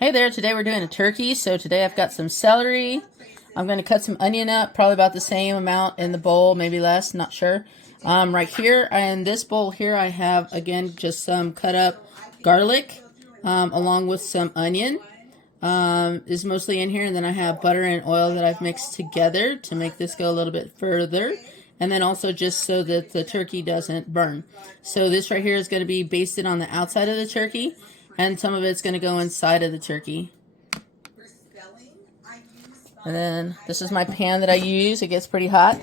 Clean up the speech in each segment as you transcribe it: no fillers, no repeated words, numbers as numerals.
Hey there, today we're doing a turkey. So today I've got some celery. I'm going to cut some onion up, probably about the same amount in the bowl, maybe less, not sure. Right here, in this bowl here, I have, again, just some cut up garlic, along with some onion, is mostly in here. And then I have butter and oil that I've mixed together to make this go a little bit further. And then also just so that the turkey doesn't burn. So this right here is going to be basted on the outside of the turkey, and some of it's going to go inside of the turkey. And then this is my pan that I use. It gets pretty hot.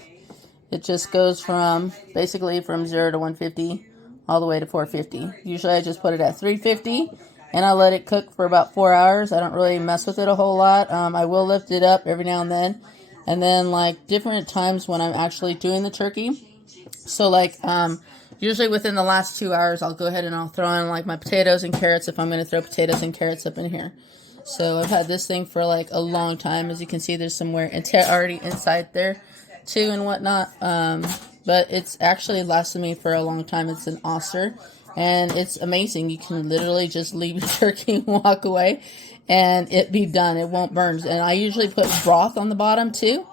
It just goes from basically from 0 to 150 all the way to 450. Usually I just put it at 350 and I let it cook for about 4 hours. I don't really mess with it a whole lot. I will lift it up every now and then. And then like different times when I'm actually doing the turkey. So like usually within the last 2 hours I'll go ahead and I'll throw in like my potatoes and carrots if I'm going to throw potatoes and carrots up in here. So I've had this thing for like a long time. As you can see, there's somewhere already inside there too and whatnot. But it's actually lasted me for a long time. It's an Oster and it's amazing. You can literally just leave your turkey and walk away and it be done. It won't burn. And I usually put broth on the bottom too.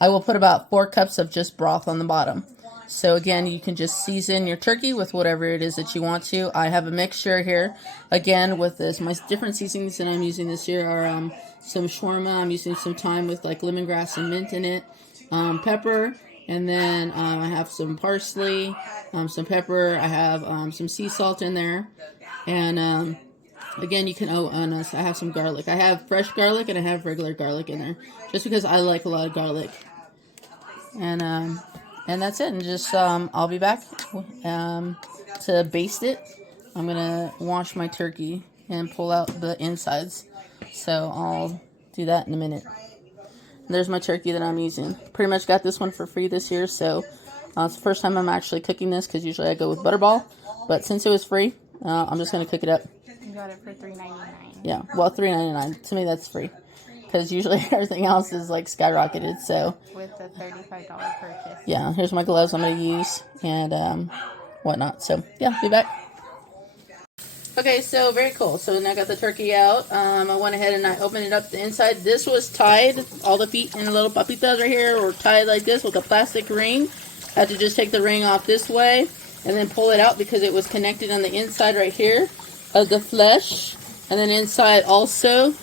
I will put about 4 cups of just broth on the bottom. So again, you can just season your turkey with whatever it is that you want to. I have a mixture here, again, with this. My different seasonings that I'm using this year are some shawarma. I'm using some thyme with like lemongrass and mint in it, pepper, and then I have some parsley, some pepper. I have some sea salt in there, and again, you can, I have some garlic. I have fresh garlic and I have regular garlic in there, just because I like a lot of garlic. And that's it. And just, I'll be back to baste it. I'm going to wash my turkey and pull out the insides. So I'll do that in a minute. And there's my turkey that I'm using. Pretty much got this one for free this year. So it's the first time I'm actually cooking this, because usually I go with Butterball. But since it was free, I'm just going to cook it up. You got it for $3.99. Yeah, well, $3.99. To me, that's free. Because usually everything else is like skyrocketed. So with a $35 purchase. Yeah, here's my gloves I'm going to use and whatnot. So yeah, be back. Okay, so very cool. So now I got the turkey out. I went ahead and I opened it up the inside. This was tied. All the feet and the little papitas right here were tied like this with a plastic ring. I had to just take the ring off this way and then pull it out because it was connected on the inside right here of the flesh. And then inside also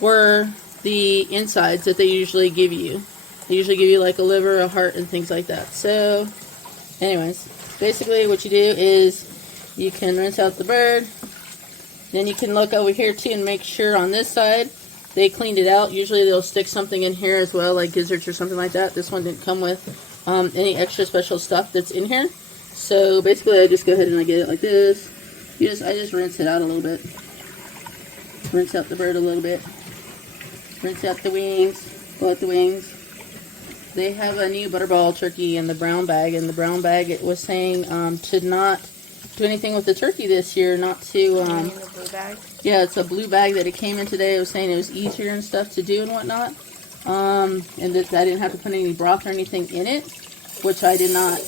were the insides that they usually give you. They usually give you like a liver, a heart, and things like that. So, anyways, basically what you do is you can rinse out the bird. Then you can look over here too and make sure on this side they cleaned it out. Usually they'll stick something in here as well, like gizzards or something like that. This one didn't come with any extra special stuff that's in here. So basically I just go ahead and I get it like this. I just rinse it out a little bit. Rinse out the bird a little bit. Rinse out the wings, pull out the wings. They have a new Butterball turkey in the brown bag. In the brown bag, it was saying to not do anything with the turkey this year, not to... in the blue bag? Yeah, it's a blue bag that it came in today. It was saying it was easier and stuff to do and whatnot. And that I didn't have to put any broth or anything in it, which I did not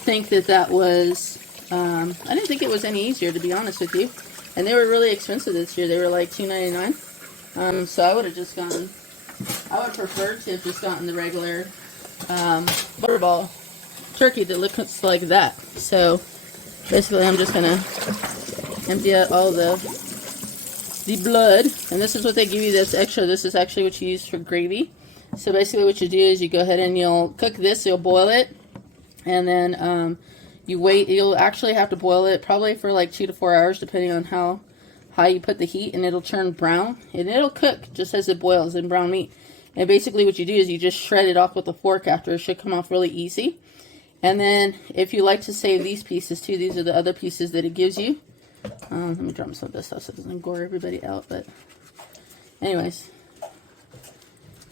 think that was... I didn't think it was any easier, to be honest with you. And they were really expensive this year. They were like $2.99. So I would have just gone, I would prefer to have just gotten the regular Butterball turkey that looks like that. So basically I'm just going to empty out all the blood. And this is what they give you that's extra. This is actually what you use for gravy. So basically what you do is you go ahead and you'll cook this, you'll boil it. And then you wait, you'll actually have to boil it probably for like 2 to 4 hours depending on how high you put the heat, and it'll turn brown and it'll cook just as it boils in brown meat. And basically what you do is you just shred it off with a fork after. It should come off really easy. And then if you like to save these pieces too, these are the other pieces that it gives you. Let me drop some of this stuff so it doesn't gore everybody out. But anyways,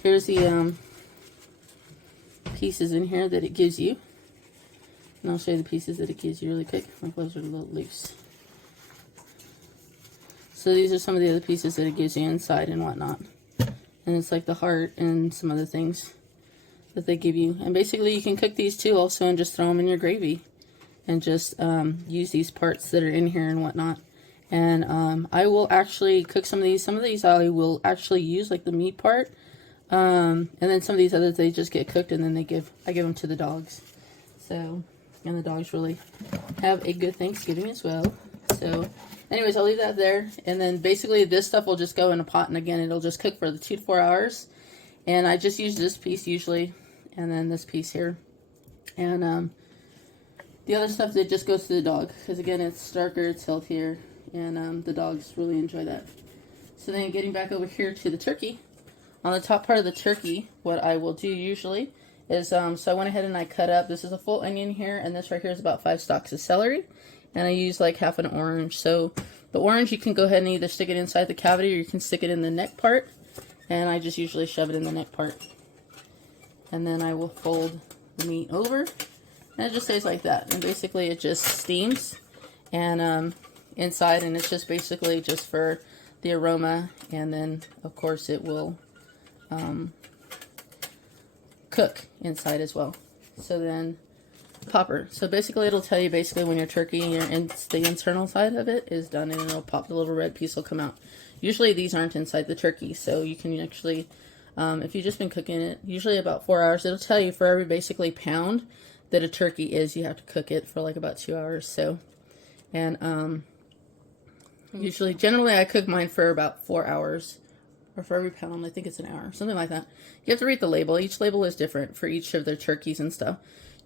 here's the pieces in here that it gives you. And I'll show you the pieces that it gives you really quick. My gloves are a little loose. So these are some of the other pieces that it gives you inside and whatnot. And it's like the heart and some other things that they give you. And basically you can cook these too also and just throw them in your gravy. And just use these parts that are in here and whatnot. And I will actually cook some of these. Some of these I will actually use, like the meat part. And then some of these others, they just get cooked and then I give them to the dogs. So, and the dogs really have a good Thanksgiving as well. So, anyways, I'll leave that there. And then basically this stuff will just go in a pot, and again, it'll just cook for the 2 to 4 hours. And I just use this piece usually, and then this piece here. And the other stuff that just goes to the dog, because again, it's darker, it's healthier, and the dogs really enjoy that. So then getting back over here to the turkey. On the top part of the turkey, what I will do usually is, so I went ahead and I cut up, this is a full onion here, and this right here is about 5 stalks of celery. And I use like half an orange. So the orange, you can go ahead and either stick it inside the cavity or you can stick it in the neck part. And I just usually shove it in the neck part. And then I will fold the meat over. And it just stays like that. And basically it just steams and inside, and it's just basically just for the aroma. And then of course it will cook inside as well. So then popper. So basically it'll tell you basically when your turkey and the internal side of it is done, and it'll pop, the little red piece will come out. Usually these aren't inside the turkey, so you can actually, if you've just been cooking it, usually about 4 hours, it'll tell you for every basically pound that a turkey is, you have to cook it for like about 2 hours. So, and usually, generally I cook mine for about 4 hours, or for every pound, I think it's an hour, something like that. You have to read the label. Each label is different for each of their turkeys and stuff.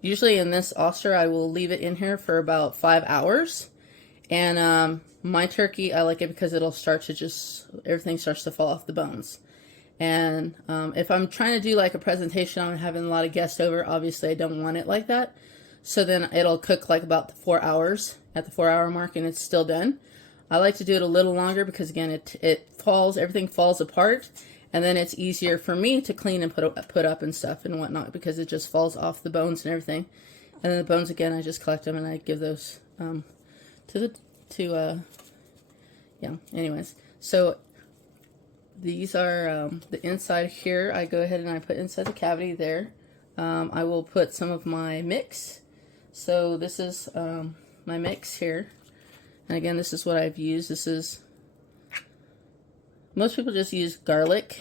Usually in this Oster, I will leave it in here for about 5 hours. And my turkey, I like it because it'll start to just, everything starts to fall off the bones. And if I'm trying to do like a presentation, I'm having a lot of guests over, obviously I don't want it like that. So then it'll cook like about 4 hours, at the 4 hour mark, and it's still done. I like to do it a little longer because again, it falls, everything falls apart. And then it's easier for me to clean and put up and stuff and whatnot, because it just falls off the bones and everything. And then the bones, again, I just collect them and I give those yeah, anyways. So these are the inside here. I go ahead and I put inside the cavity there. I will put some of my mix. So this is my mix here. And again, this is what I've used. This is, most people just use garlic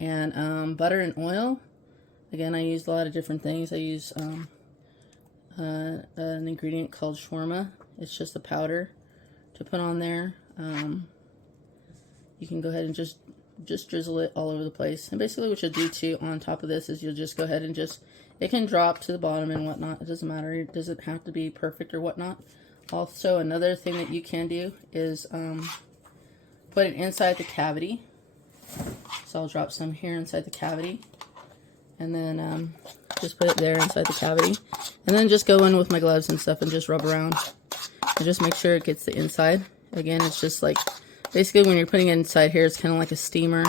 and butter and oil. Again, I use a lot of different things. I use an ingredient called shawarma. It's just a powder to put on there. You can go ahead and just drizzle it all over the place. And basically what you'll do too on top of this is you'll just go ahead and just, it can drop to the bottom and whatnot. It doesn't matter. It doesn't have to be perfect or whatnot. Also, another thing that you can do is put it inside the cavity. So I'll drop some here inside the cavity. And then just put it there inside the cavity. And then just go in with my gloves and stuff and just rub around. And just make sure it gets the inside. Again, it's just like, basically when you're putting it inside here, it's kind of like a steamer.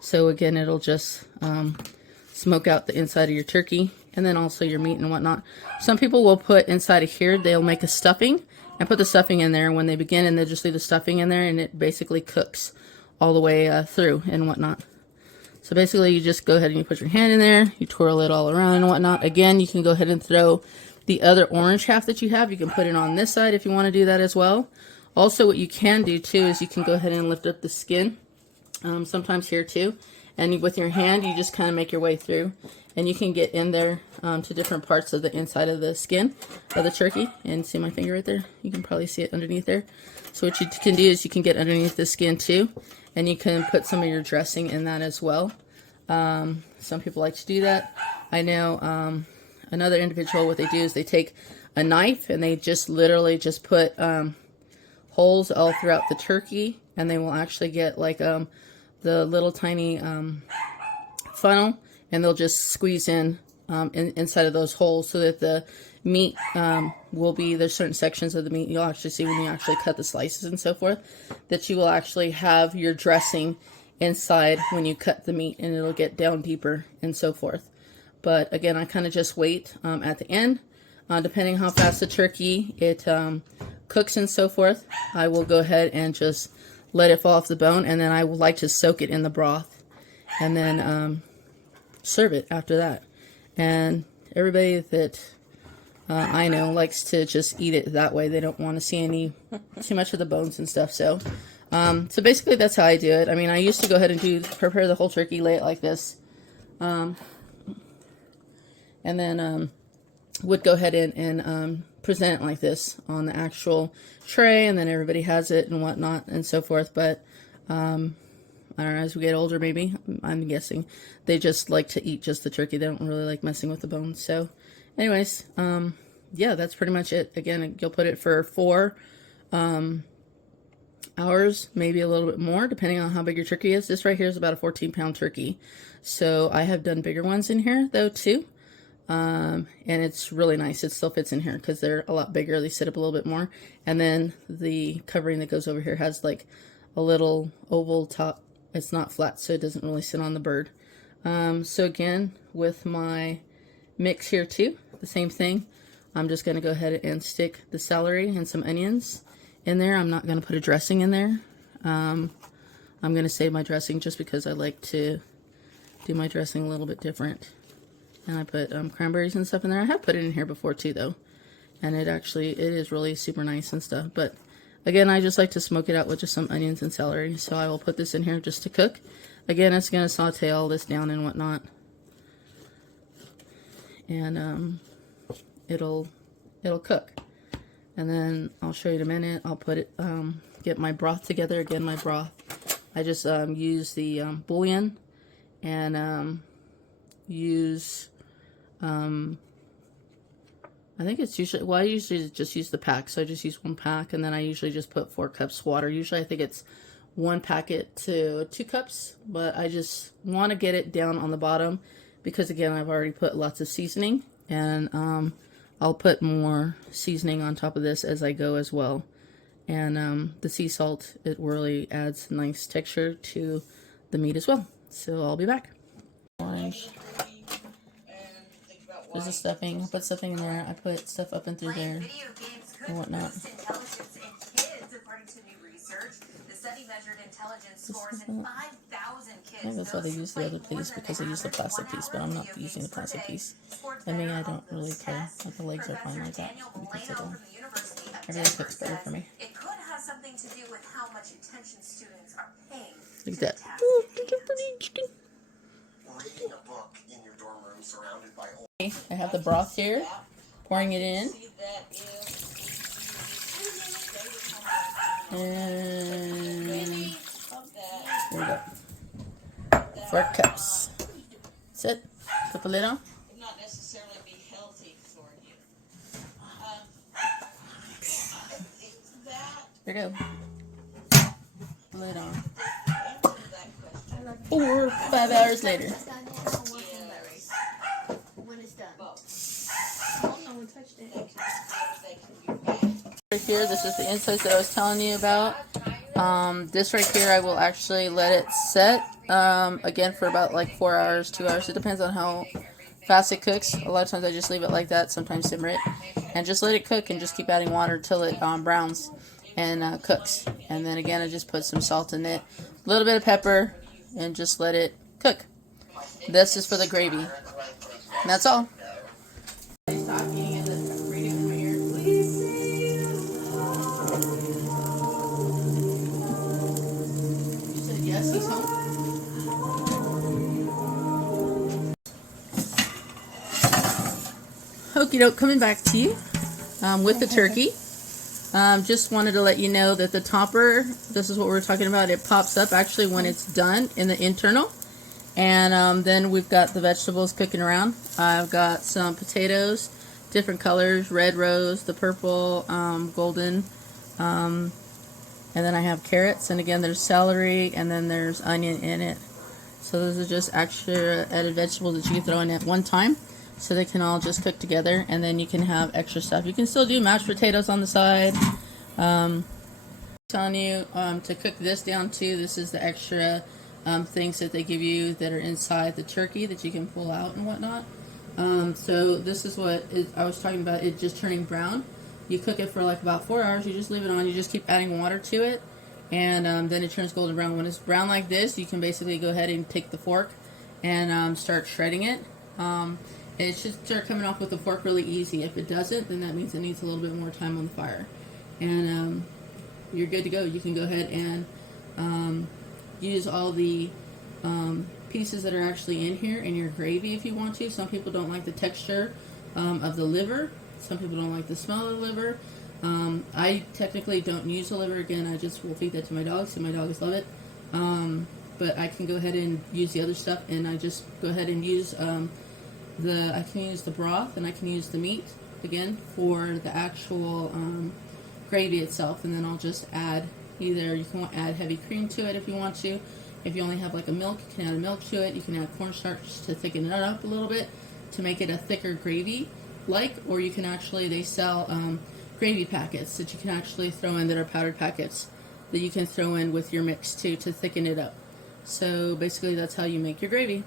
So again, it'll just smoke out the inside of your turkey. And then also your meat and whatnot. Some people will put inside of here, they'll make a stuffing and put the stuffing in there when they begin, and they'll just leave the stuffing in there, and it basically cooks all the way through and whatnot. So basically you just go ahead and you put your hand in there, you twirl it all around and whatnot. Again, you can go ahead and throw the other orange half that you have. You can put it on this side if you want to do that as well. Also, what you can do too is you can go ahead and lift up the skin, sometimes here too. And with your hand, you just kind of make your way through. And you can get in there to different parts of the inside of the skin of the turkey. And see my finger right there? You can probably see it underneath there. So what you can do is you can get underneath the skin too. And you can put some of your dressing in that as well. Some people like to do that. I know another individual, what they do is they take a knife and they just literally just put holes all throughout the turkey. And they will actually get like the little tiny funnel, and they'll just squeeze in inside of those holes so that the meat will be, there's certain sections of the meat you'll actually see when you actually cut the slices and so forth, that you will actually have your dressing inside when you cut the meat, and it'll get down deeper and so forth. But again, I kind of just wait at the end, depending how fast the turkey it cooks and so forth. I will go ahead and just let it fall off the bone, and then I would like to soak it in the broth and then serve it after that. And everybody that I know likes to just eat it that way. They don't want to see any too much of the bones and stuff. So so basically that's how I do it. I mean, I used to go ahead and prepare the whole turkey, lay it like this, and then would go ahead and present it like this on the actual tray, and then everybody has it and whatnot and so forth. But I don't know, as we get older, maybe, I'm guessing, they just like to eat just the turkey. They don't really like messing with the bones. So anyways, yeah, that's pretty much it. Again, you'll put it for 4 hours, maybe a little bit more, depending on how big your turkey is. This right here is about a 14-pound turkey. So I have done bigger ones in here, though, too. And it's really nice. It still fits in here because they're a lot bigger. They sit up a little bit more. And then the covering that goes over here has like a little oval top. It's not flat, so it doesn't really sit on the bird. So again, with my mix here too, the same thing. I'm just going to go ahead and stick the celery and some onions in there. I'm not going to put a dressing in there. I'm going to save my dressing just because I like to do my dressing a little bit different. And I put cranberries and stuff in there. I have put it in here before too, though. And it is really super nice and stuff. But again, I just like to smoke it out with just some onions and celery. So I will put this in here just to cook. Again, it's going to saute all this down and whatnot. And it'll cook. And then I'll show you in a minute. I'll put it, get my broth together. Again, my broth, I just use the bouillon and use, I think it's usually, well, I usually just use the pack. So I just use 1 pack, and then I usually just put 4 cups water. Usually I think it's 1 packet to 2 cups, but I just want to get it down on the bottom because, again, I've already put lots of seasoning, and I'll put more seasoning on top of this as I go as well. And the sea salt, it really adds a nice texture to the meat as well. So I'll be back. Orange. There's a stuffing. I put stuffing in there. I put stuff up and through there and whatnot. I think that's why they use the other piece, because they use the plastic piece, but I'm not using the plastic piece. I mean, I don't really care. Like, the legs are fine like that because everything cooks better for me. It could have something to do with how much attention students are paying. Like that. Reading a book in your dorm room surrounded by I have the broth here, pouring it in. And there we go. 4 cups. That's it. Put the lid on. Not necessarily be healthy for you. There you go. Lid on. 4 or 5 hours later. When it's done. No one touched it. Right here, this is the insides that I was telling you about. This right here, I will actually let it set again for about like 4 hours, 2 hours. It depends on how fast it cooks. A lot of times I just leave it like that, sometimes simmer it, and just let it cook and just keep adding water till it browns and cooks. And then again, I just put some salt in it, a little bit of pepper, and just let it cook. This is for the gravy. And that's all. Stop eating it. Read it from here. You said yes, he's home. Okie doke, coming back to you with the turkey. Just wanted to let you know that the topper, this is what we're talking about, it pops up actually when it's done in the internal. And then we've got the vegetables cooking around. I've got some potatoes, different colors, red rose, the purple, golden, and then I have carrots, and again there's celery, and then there's onion in it. So those are just extra added vegetables that you can throw in at one time, so they can all just cook together, and then you can have extra stuff. You can still do mashed potatoes on the side. Telling you to cook this down too. This is the extra things that they give you that are inside the turkey that you can pull out and whatnot. So this is what I was talking about, it just turning brown. You cook it for like about 4 hours. You just leave it on. You just keep adding water to it, and then it turns golden brown. When it's brown like this, you can basically go ahead and take the fork and start shredding it. It should start coming off with the fork really easy. If it doesn't, then that means it needs a little bit more time on the fire. And you're good to go. You can go ahead and use all the pieces that are actually in here in your gravy if you want to. Some people don't like the texture of the liver. Some people don't like the smell of the liver. I technically don't use the liver. Again, I just will feed that to my dogs, and my dogs love it. But I can go ahead and use the other stuff, and I just go ahead and use I can use the broth, and I can use the meat again for the actual gravy itself, and then I'll just add either you can add heavy cream to it if you want to. If you only have like a milk, you can add a milk to it. You can add cornstarch to thicken it up a little bit to make it a thicker gravy or you can actually, they sell gravy packets that you can actually throw in that are powdered packets that you can throw in with your mix too to thicken it up. So basically that's how you make your gravy.